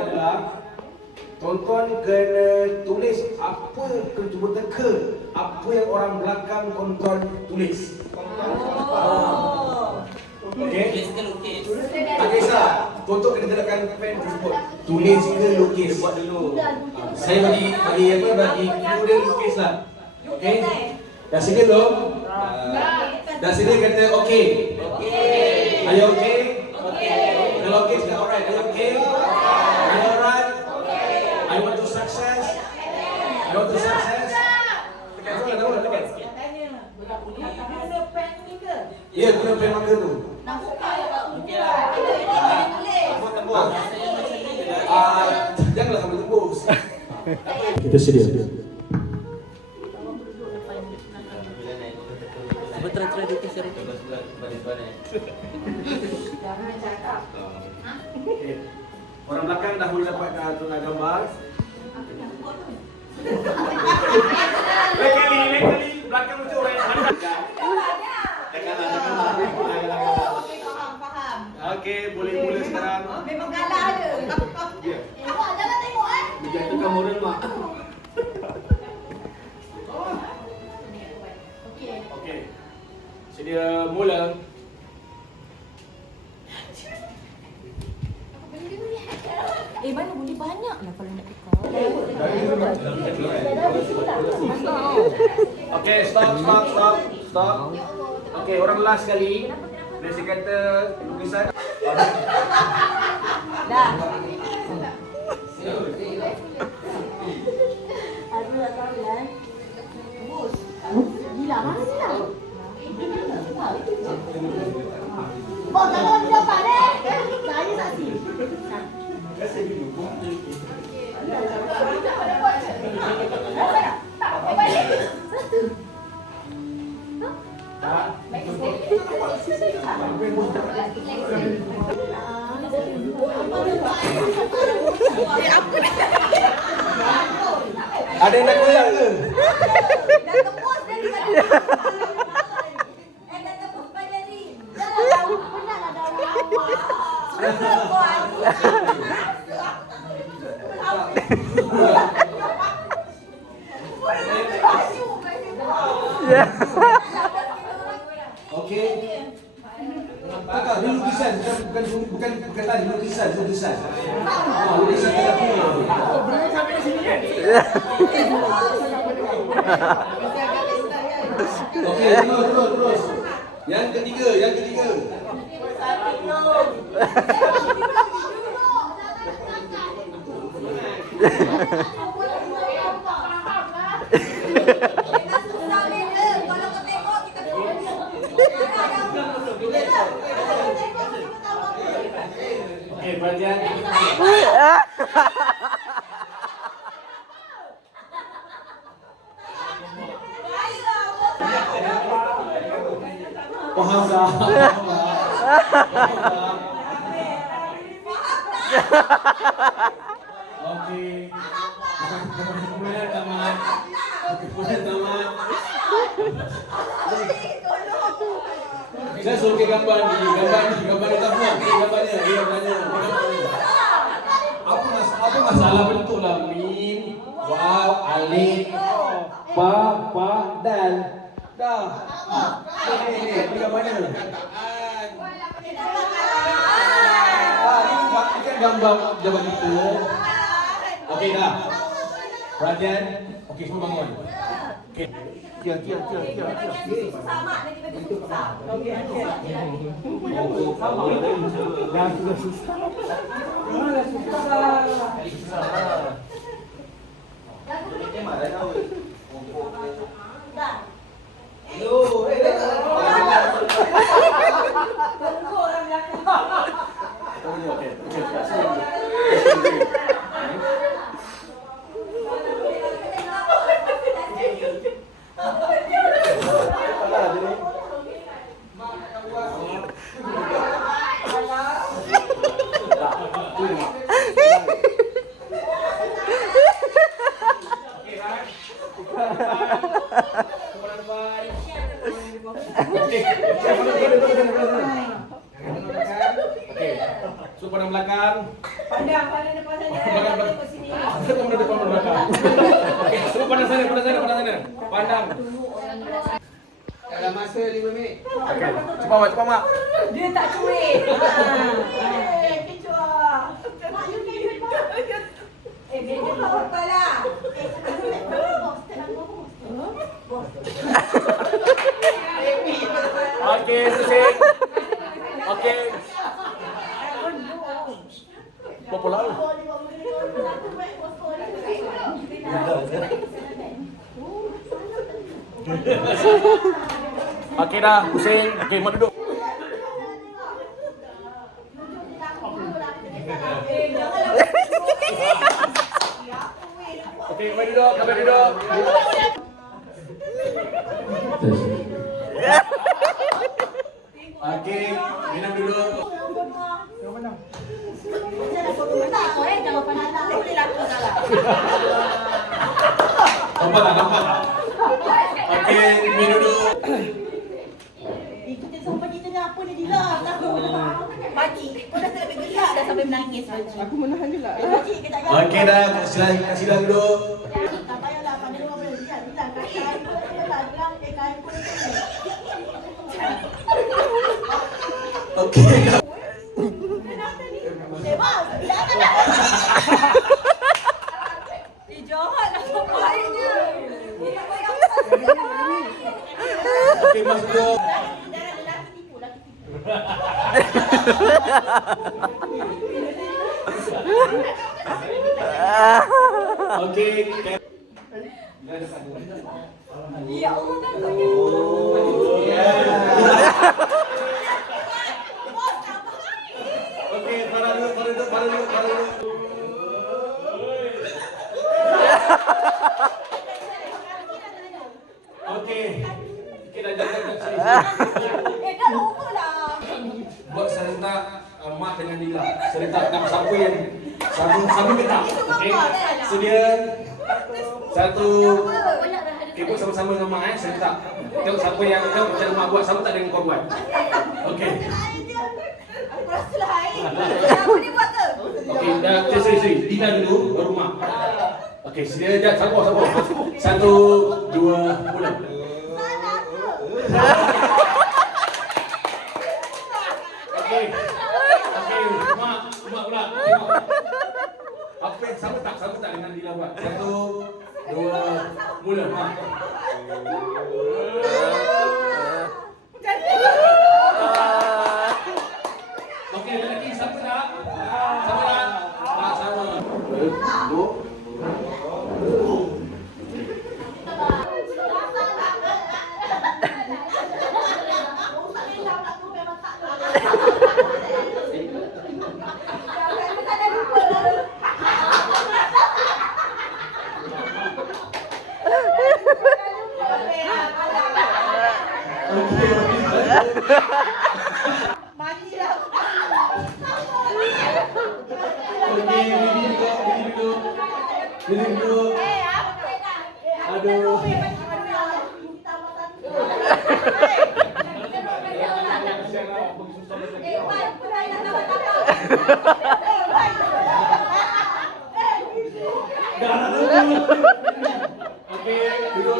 adalah tonton kena tulis apa cuba teka apa yang orang belakang tonton tulis. Okey. Tak kisah. Tonton kena letakkan pen tersebut. Tulis ke lukis. Buat dulu. Saya bagi clue dia lukislah. Okey. Dah sedia belum? Dah sedia kata okey. Okey. Are you okay? Okay. Kalau okey sudah alright. Are you okay? Are you alright? I want to success. I want to success. Tekan sikit. Guna pen ni ke? Ya, guna pen marker tu. Nak buka ya Pak? Buka. Tembus. Janganlah sampai tembus. Kita sedia. Betul-betul di kisah itu. Jangan cakap. Okey. Orang belakang dah boleh dapat tunang gambar. Lekali belakang macam orang yang hadap. Faham. Okey, boleh mula sekarang. Memang galah ada. Ya. Mak, jangan tengok Menjatuhkan moral mak. Okey. Okey. Sedia mula. Mana boleh banyak lah kalau nak tukar. Okey, stop. Okey, orang last sekali. Bila saya kata lukisan. Dah. Aduh, tak tahu lah. Gila, mana lah? Bos, jangan bagi dapat deh. Saya saksi. Ada yang nak koyak ke? Dah tembus dari tadi. Dah tembus pada ni. Dah tahu penatlah dah lama. Sudah buat. Okey. Tak, ni lukisan bukan tadi lukisan. Lukisan tak punya. Boleh sampai di sini kan? Okey, terus. Yang ketiga. Okey, perhatian. Faham tak? Okey. Kemudian tamat. Saya suruh ke gambar ni tak buat. Gambarnya. Apa masalah bentuklah mim, waw, alif, pa, dal. Dah. Ni gambarnya. Ini kan gambar jabat kita. Okey dah. Perhatian. Okey, semua bangun. Okey. Kia. Sama nanti bagi susah. Okey. Sama. Dah susah. Mana susah. Dah. Yo, Tunggu orang belakang. Okey. depan sana. Belakang, belakang. Tengok sini. Tengok mana depan mana belakang. Okey, semua pandang sana, pandang sana, pandang sana. Pandang. Dalam masa 5 minit. Okey. Cepat mak. Dia tak cuik. Kecoh. Mak, you can do it. Dia apa lah? Okey, pusing. Okey. Berapa lama? Okey dah, pusing. Okey, mak duduk. Okey, mak duduk, kami duduk. Okey, minum dulu. Jangan pandang. Boleh laku salah. Nampak tak? Nampak tak? Okey, minum dulu. Kita sampai kita ni apa ni Dila? Takut. Pakcik, kau dah terlebih gelak dah sampai menangis pakcik. Aku menahan gelak. Pakcik, kita tak Okey dah, kasihlah duduk. tak payahlah pada rumah boleh lihat. Bila kain pun tak gerak, kain pun Okey. Bebas, jangan nak. Jahat lah baik je. Okey, mas duduk. Jangan lelaki tipu, lelaki tipu. Okey. Ya Allah, takut. Okey, para dulu. Okey. Okey dah jangan sini. Dah lupa lah. Buat serentak mak dengan Dila. Serentak nak siapa yang sama minta. Okey. Sedia. Satu. Okey, buat sama-sama dengan mak serentak. Tengok siapa yang tengok macam mak buat sama tak dengan kau buat. Okey. Aku rasa lain. Apa ni buat ke? Okey, dah seri. Dila dulu baru mak. Okey, sedia jap sabar. Satu, dua, mula. Okey, mak pula. Tengok. Apa yang sama tak dengan Dila buat? Satu, dua, mula mak. Okey, lelaki sama tak? Sama tak? Tak sama. Duduk. Mandilah. Okey, duduk dulu. Apa dah? Aduh. Okey, duduk.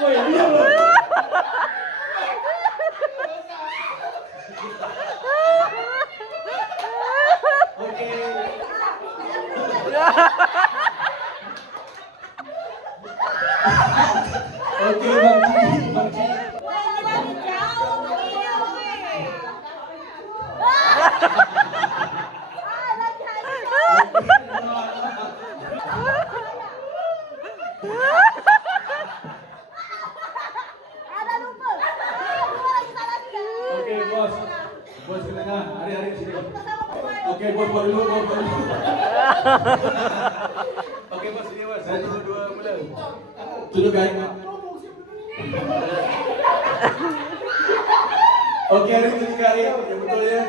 Oi, diam lu. Okey, Bang Ji. Okey, bos. Bos ke tengah. Hari-hari sini. Okey, bos buat dulu. Okey, bos sini bos. 1 2 mula. Tunjukkan. Okey, hari tunjukkan hari yang betul ya.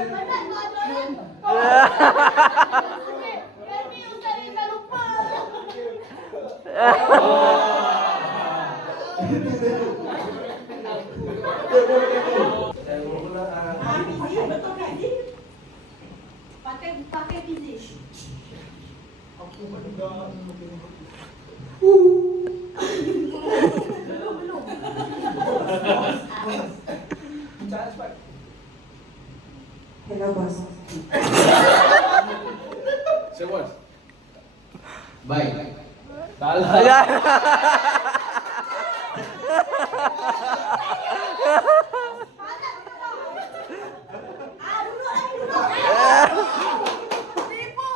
Busy, betul kan? Pakai busy. Belum. Hello, boss. Say what? Bye. Duduk. Tipu.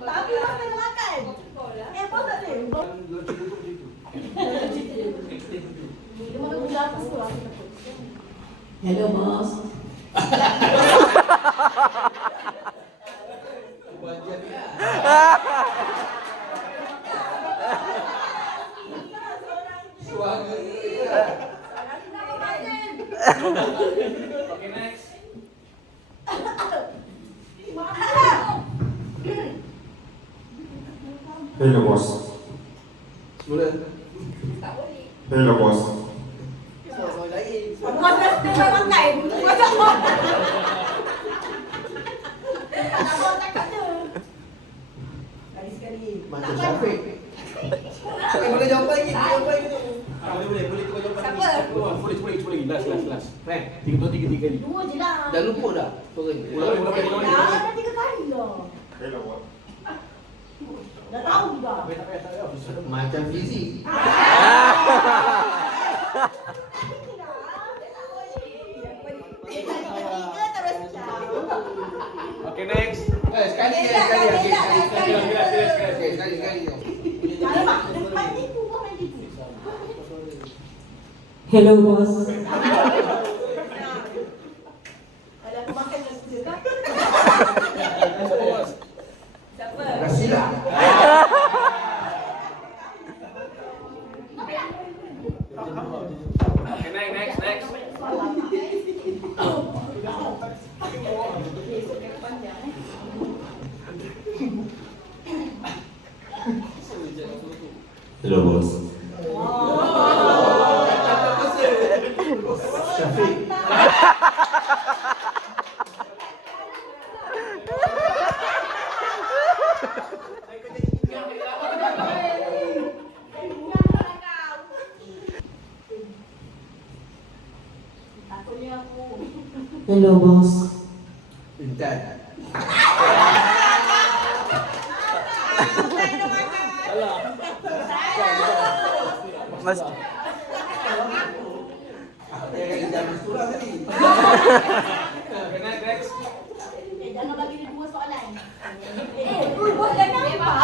Tapi bos kena makan. Bos tak boleh. Dia mana gula atas tu aku takut. Hello, boss. Okay, next. Hello, boss. Mula. Hello, boss. Bos dah setengah makan. Bos tak bos. Tak bos cakap je. Sekali-sekali. Macam Syafiq. Boleh jawapan lagi, boleh tukar jawapan Siapa? lagi. Boleh lagi. Last. Frank, 3 kali. Dua je lah. Dah lupa dah. Ulang. Dah 3 kali dah. Hello, boss. Dah tahu dah. Macam fizik. Okay, next. Sekali. Alamak, main tipu, kau main tipu. Hello, boss. Kalau aku makan dengan dia kan? Siapa? Rasila. Okay, next. Hello, boss. Syafiq. Takutnya aku. Hello, boss. Intan. Mas Next. Jangan bagi dia 2 soalan. Bos jangan nampak.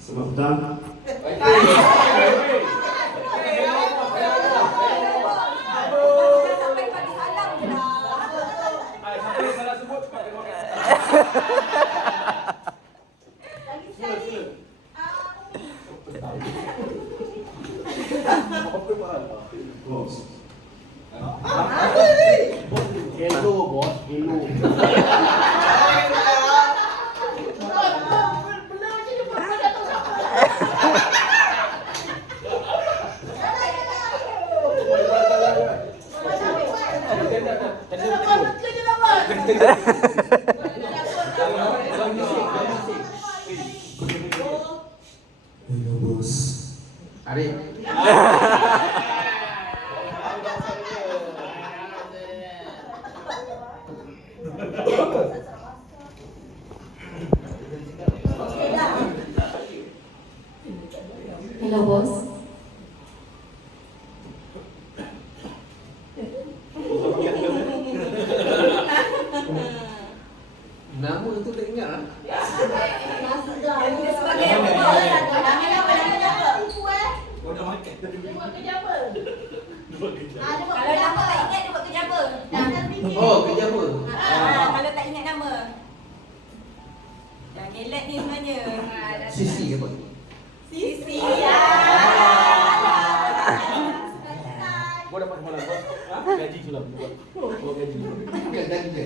Selamat petang. Sampai bagi salam je lah. Siapa yang salah sebut? Lagi sekali. Boss. Hello, bos. Hello. Hello, boss. Arif. Hello, boss. Nama tu tak ingat lah. Sebagai apa? Nama apa? Tipu Kau dah makan. Dia buat kerja apa? Kalau nama tak ingat dia buat kerja apa? Jangan fikir. Oh, kerja apa? Kalau tak ingat nama. Yang elak ni sebenarnya. Sisi apa? Sisi. Gua dapat malam bos. Gaji sulam. Gua gaji. Bukan gaji je.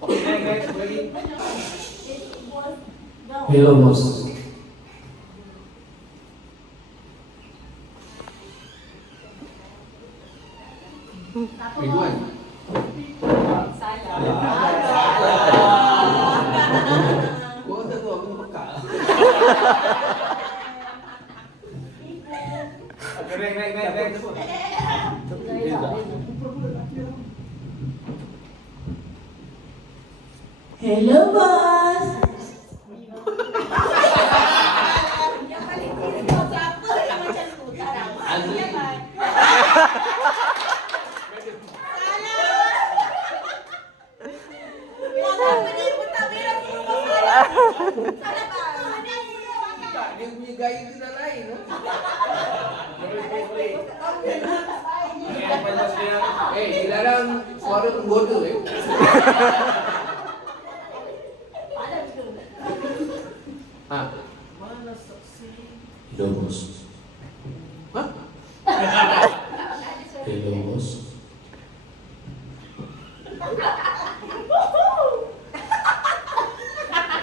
Okay, guys, bagi. Hello, boss. Ridwan. Gua tak tahu aku pekak. Naik. Hello, boss. Yang paling tinggi siapa yang macam tu? Tak ada. Salah. Wah, benda pun tak beres pun salah. Salah betul ni. Tak, dia punya gaya tu dah lain. Dilarang suara penggoda Ha. Hello, boss. Ha? Hello, boss.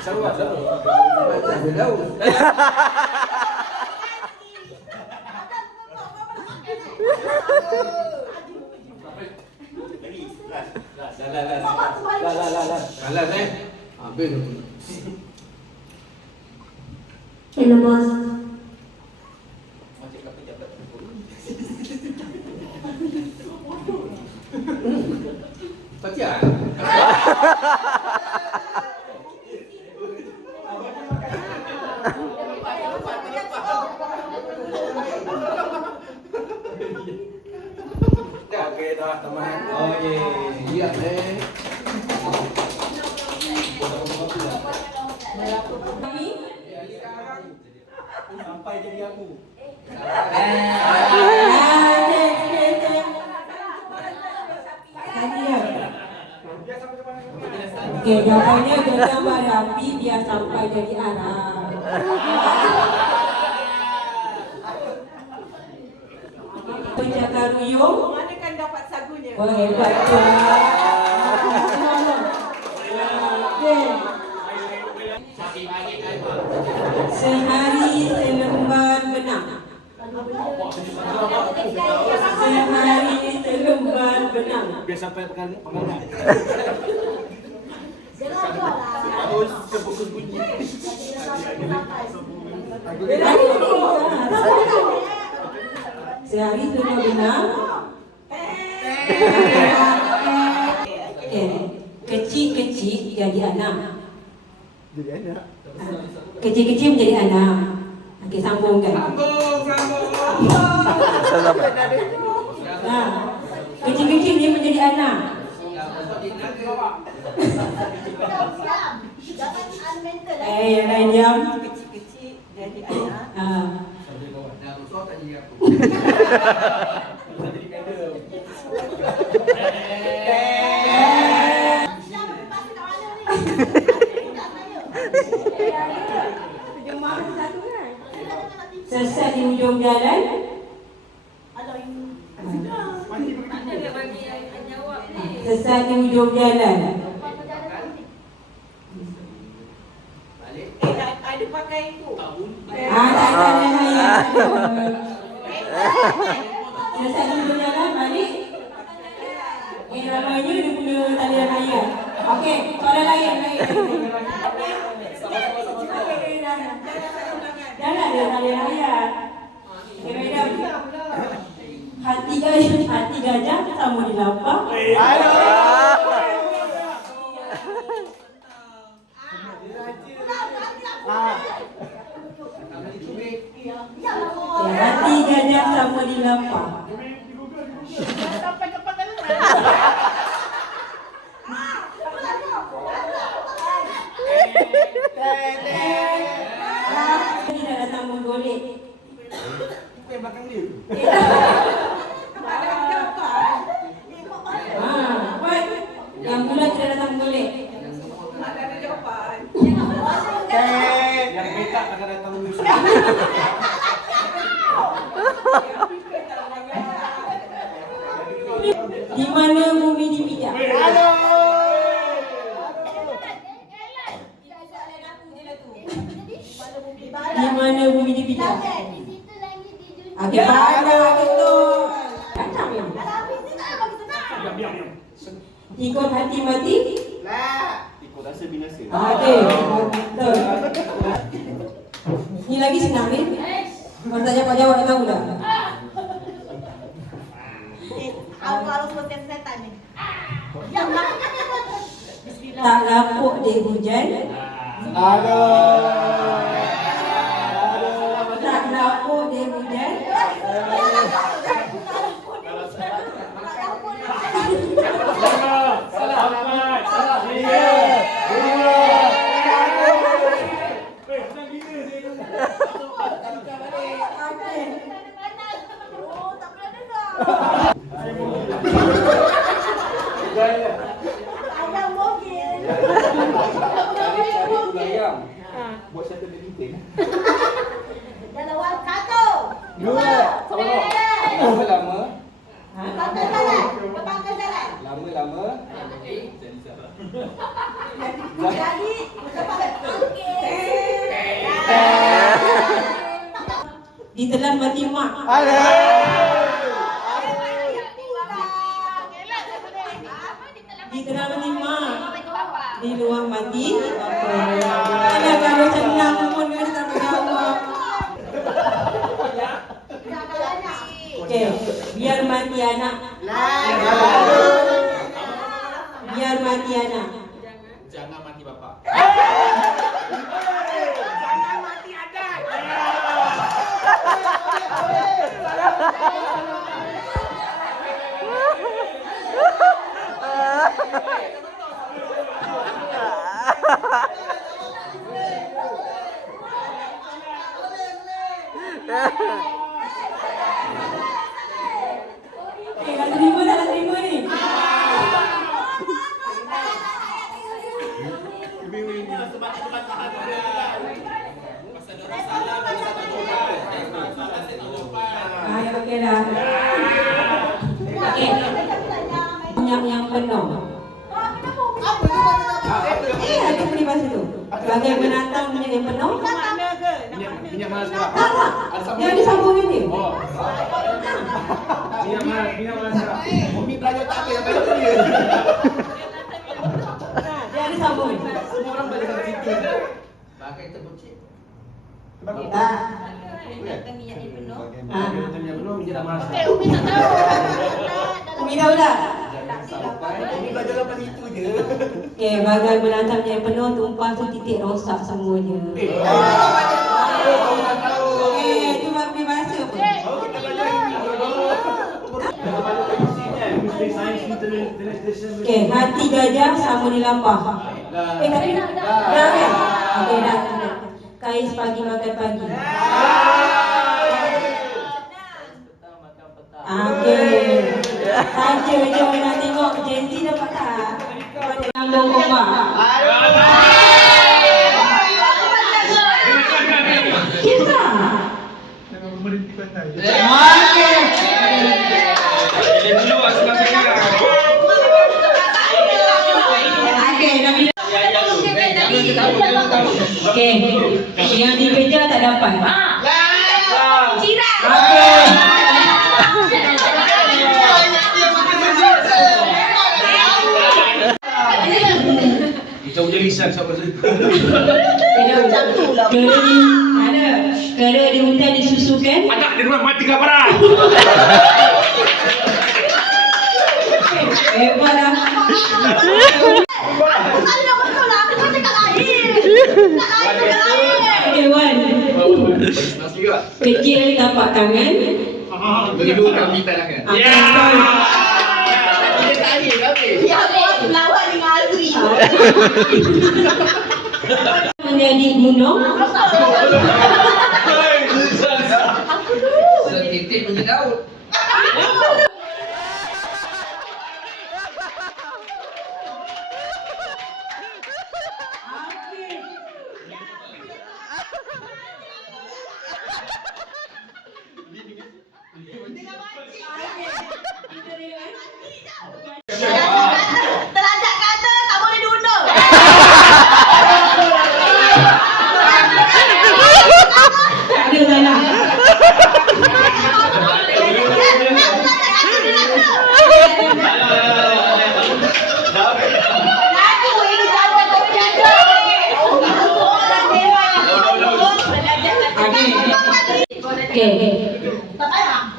Saru. Macam dia tahu. Kalah habis tu. Hello, boss. Macam kata jabat. Pacar. Okey dah teman. Okey. Siap sampai jadi aku. Okey, jawapannya bergambar rapi biar sampai jadi arah. Penjaga ruyung. Mana kan dapat sagunya? Oh, hebat tu. Sehari selembar benang. Sehari selembar benang. Biar sampai pengalat. Harus kefokus bunyi. Sehari selembar benang. Kecil-kecil jadi anak. Kecil-kecil menjadi anak. Okey, sambungkan. Nah, kecil-kecil dia menjadi anak. Yang lain diam. Kecil-kecil jadi anak. Kau tak jadi aku. Jadi kena. Sesat di hujung jalan. Sesat di hujung jalan. Ada pakai itu. Tak ada hayat. Sesat di hujung jalan balik. Ramainya dia punya talian hayat. Okey, soalan lain. Jangan ada talian hayat. Hati gajah sama di lapak. Hati gajah sama di lapak. Sampai ke pangkalan. Dia dah datang menggolek. Bukan yang belakang dia. Ada jawapan. Yang bulan tidak datang menggolek. Ada jawapan. akan datang menyusul. Di mana bumi dipijak? Di mana bumi dipijak? Okey, pada betul. Datang ya. Ikut hati mati? Ikut rasa binasa. Okey. Betul. Ni lagi senang ni. Kalau tak jawab dah tahu dah. Aku harus buat setan ni. Tak lapuk dia hujan. Tak lapuk dia hujan. Abang mungkin. Buat satu meeting. Dalam waktu satu. Dua. Lama lama. Patah jalan. Patah jalan. Lama. Jadi, Ditelan mati mak. Ditelan mati mak. Di luar mati. Ada kalau senang pun kan tak jawab. Okey, biar mati anak. Biar mati anak. Jangan mati bapak. Nak terima tak nak terima ni? Okey dah. Okey. Yang penuh. Ada beri bahasa tu. Bagai menatang minyak yang penuh. Minyak mana sekarang? Tak. Dia ada sambungan dia. Minyak mana sekarang? Umi belajar tak apa yang baik dia. Dia ada sambungan. Semua orang belajar kat situ. Pakai terbucik. Ah. Minyak belum, minyak dah masak. Umi tahu tak? Umi belajar lepas itu je. Okey, bagai menatang minyak yang penuh, tumpah tu titik rosak semuanya. Tu bagi bahasa apa? Okey, hati gajah sama di lampah. Tapi dah kan? Okey, dah. Kais pagi makan pagi. Okey. Saja je orang nak tengok Gen Z dapat tak? Sambung ombak. Kita. Okey. Okey, yang dikejar tak dapat. Okey. Kita punya lisan siapa tu? Kera di hutan disusukan. Anak di rumah mati kelaparan. Hebat dah. Okey, Wan. Kecil tapak tangan. Begitu kan kita dah kan. Menjadi gunung. Setitik menjadi daun. Okey. Tak payah.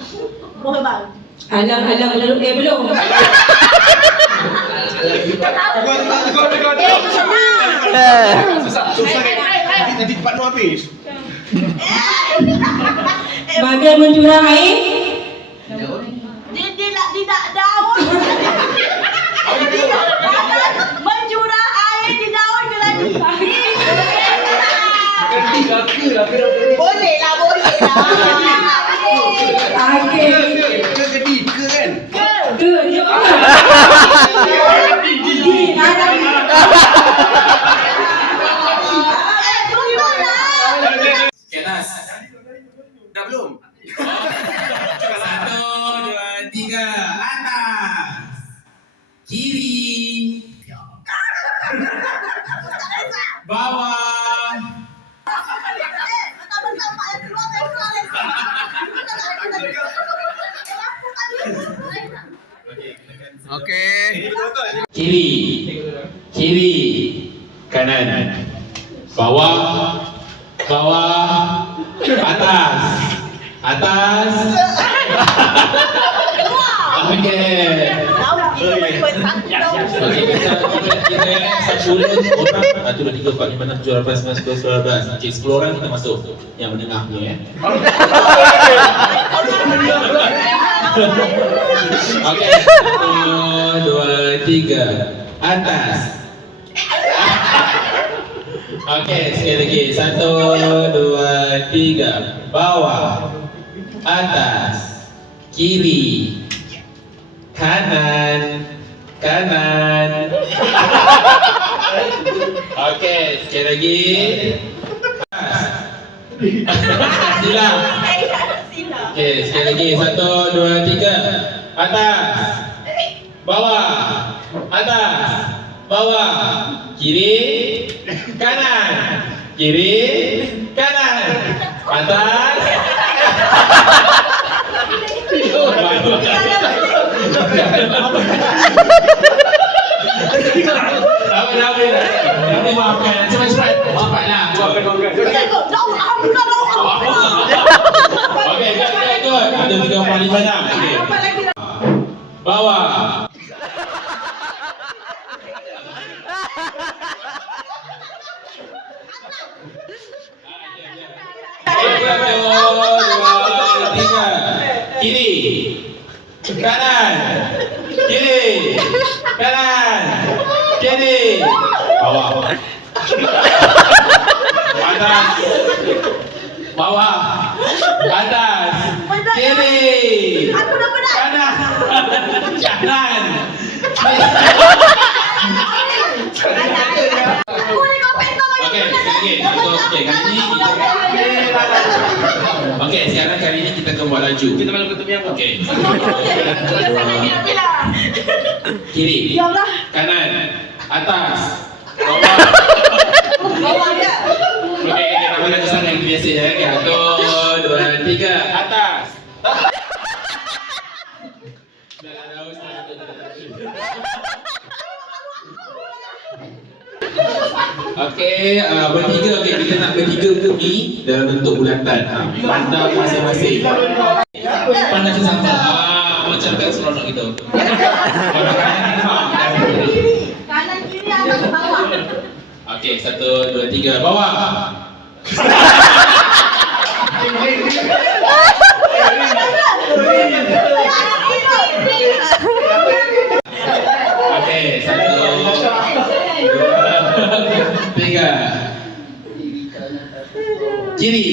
Boleh bang. Alang-alang belum belum. Susah nanti cepat nu habis. Bagai menjurang air. Tidak daun. Menjurah air di daun ke lagi. Boleh lah. Okey. Ke gedi ke kan? Ke dia. Gigi ada. Okay, Nas. Dah belum? 1, 2, 3, atas. Kiri. Bawah. Okey. Kiri. Kanan. Bawah. Atas. Okey. Okey, kita satu orang, 1, 2, 3, 4, 5, 6, 7, 8, 9, 10, 11. Okey, 10 orang kita masuk. Yang menengah ni Okey, 1, 2, 3. Atas. Okey, sekali lagi. 1, 2, 3. Bawah. Atas. Kiri. Kanan. Okey, sekali lagi. Silam. Okey, sekali lagi. 1, 2, 3. Atas. Bawah. Atas. Bawah. Kiri. Kanan. Atas. Nanti maafkan. Cepat. Cepatlah. Okey, ikut. Ada 3, 4, 5, 6. Okey. Bawah. Kiri. Kanan. Bawah. Atas. Bawah. Atas. Kiri. Kanan. Okey, kali ni okey, sekarang kali ni kita akan buat laju. Kita malam ketemu yang okey. Kiri. Kanan. Atas. Bawah. Okey, kita buat laju sana yang biasa ya. 1, 2, 3. Atas. Okey, bertiga. Okey, kita nak bertiga pergi dalam bentuk bulatan. Pandang masing-masing. Pandang sesama. Macam kan seronok gitu. Kanan kiri atas bawah. Okey, 1, 2, 3. Bawah. Okey, 1, 2, 3. Kiri.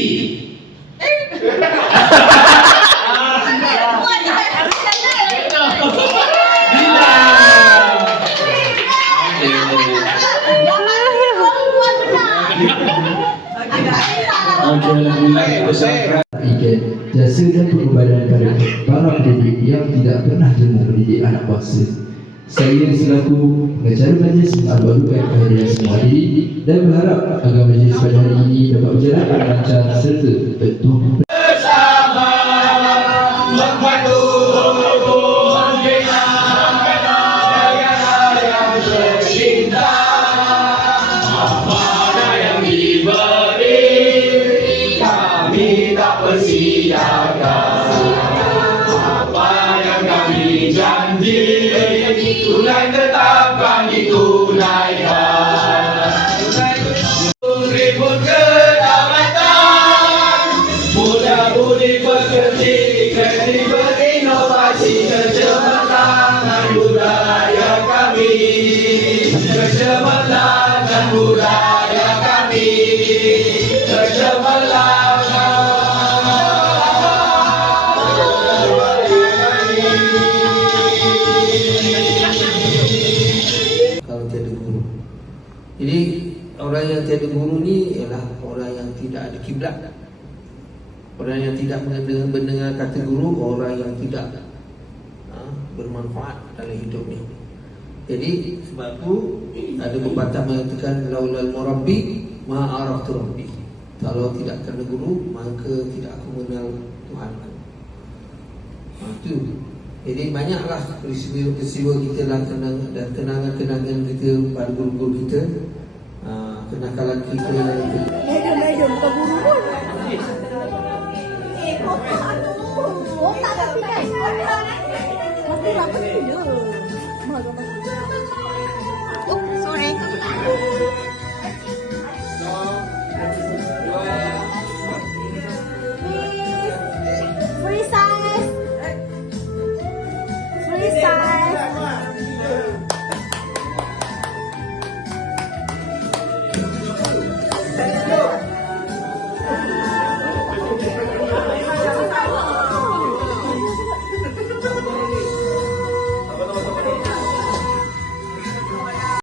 Jasa dan pengorbanan pada para pendidik yang tidak pernah jemu mendidik anak bangsa. Saya selaku pengacara majlis mengabarkan kehadiran semua hadirin dan berharap agar majlis pada hari ini dapat berjalan dengan lancar serta penuh Kami tak bersiap. Tunai tetap kami tunaikan. Ribut kedaulatan, muda-mudi pekerti, kreatif berinovasi, kecemerlangan budaya kami, kecemerlangan budaya kami, kecemerlangan. Kalau tiada guru. Jadi orang yang tiada guru ni ialah orang yang tidak ada kiblat. Orang yang tidak mendengar kata guru, orang yang tidak bermanfaat dalam hidup ni. Jadi sebab tu ada pepatah mengatakan laulal murabbi ma araftu rabbi. Kalau tidak kerana guru, maka tidak aku mengenal Tuhanku. Itu. Jadi banyaklah peristiwa kita dan kenangan-kenangan kita pada guru-guru kita, kenakalan kita yang Medan bukan guru pun. Kotak tu. Kotak tapi kan. Mesti apa tu je. Oh, sorry.